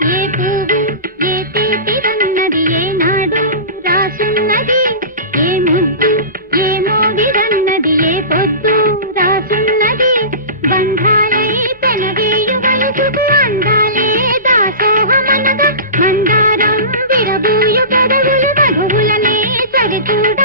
ఏ పువ్వు ఏ తీపిదన్నది ఏనాడు రాసున్నది, ఏ ముద్దు ఏ మోగిదన్నది ఏ పొద్దు రాసున్నది. బంధాలై పెనవేయు వయసుకు అందాలే దాసోహమనగా, మందారం విరబూయు పెదవులు మధువులనే సరిచూడ